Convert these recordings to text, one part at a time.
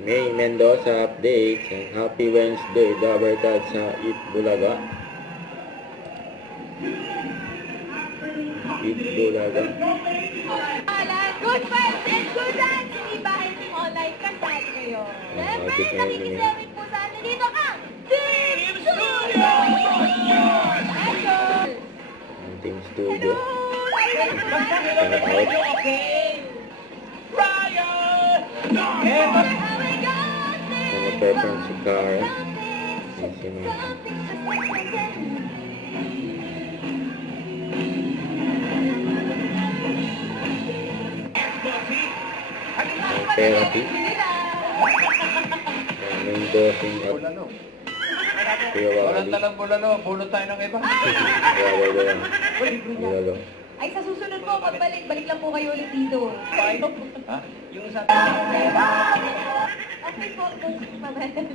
May Mendoza updates and happy Wednesday, Dabarkad sa Itbulaga. Itbulaga. Good vibes and good dance! Ibahin yung online kasal kayo. Siyempre, Happy Friday. nakikisamin po sa atin dito ang Team Studio! Ang Team Studio. Nag-perform si Cara. Si therapy. Mendozing at Kuya Walang Wally. talang bulalo, bunot tayo ng iba. Bulalo. Ay, sa susunod po, pagbalik, balik lang po kayo ulit dito. Ha? Yung sa... Okay po, mamahal.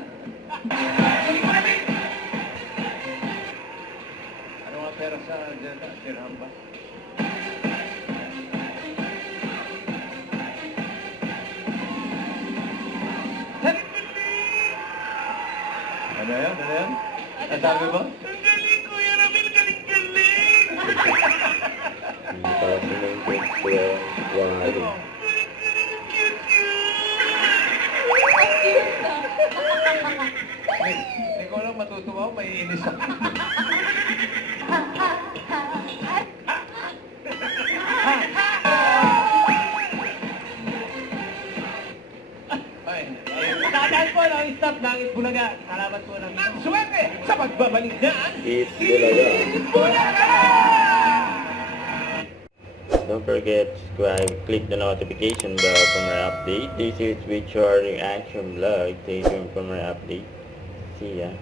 Ano nga pera sa dyan? Tirham ba? Ano yan? Ano yan? Ang sabi mo? Hindi pa kasi ng Kuya Wally. Hindi ko lang matutuwa ako, may inis ako. Ay, Tandaan po ng staff ng Itbulaga. Salamat po ng swerte sa pagbabalik na Itbulaga. Don't forget to subscribe, click the notification bell for more update. This is Which Are Reaction Vlog. Stay tuned for more update. See ya.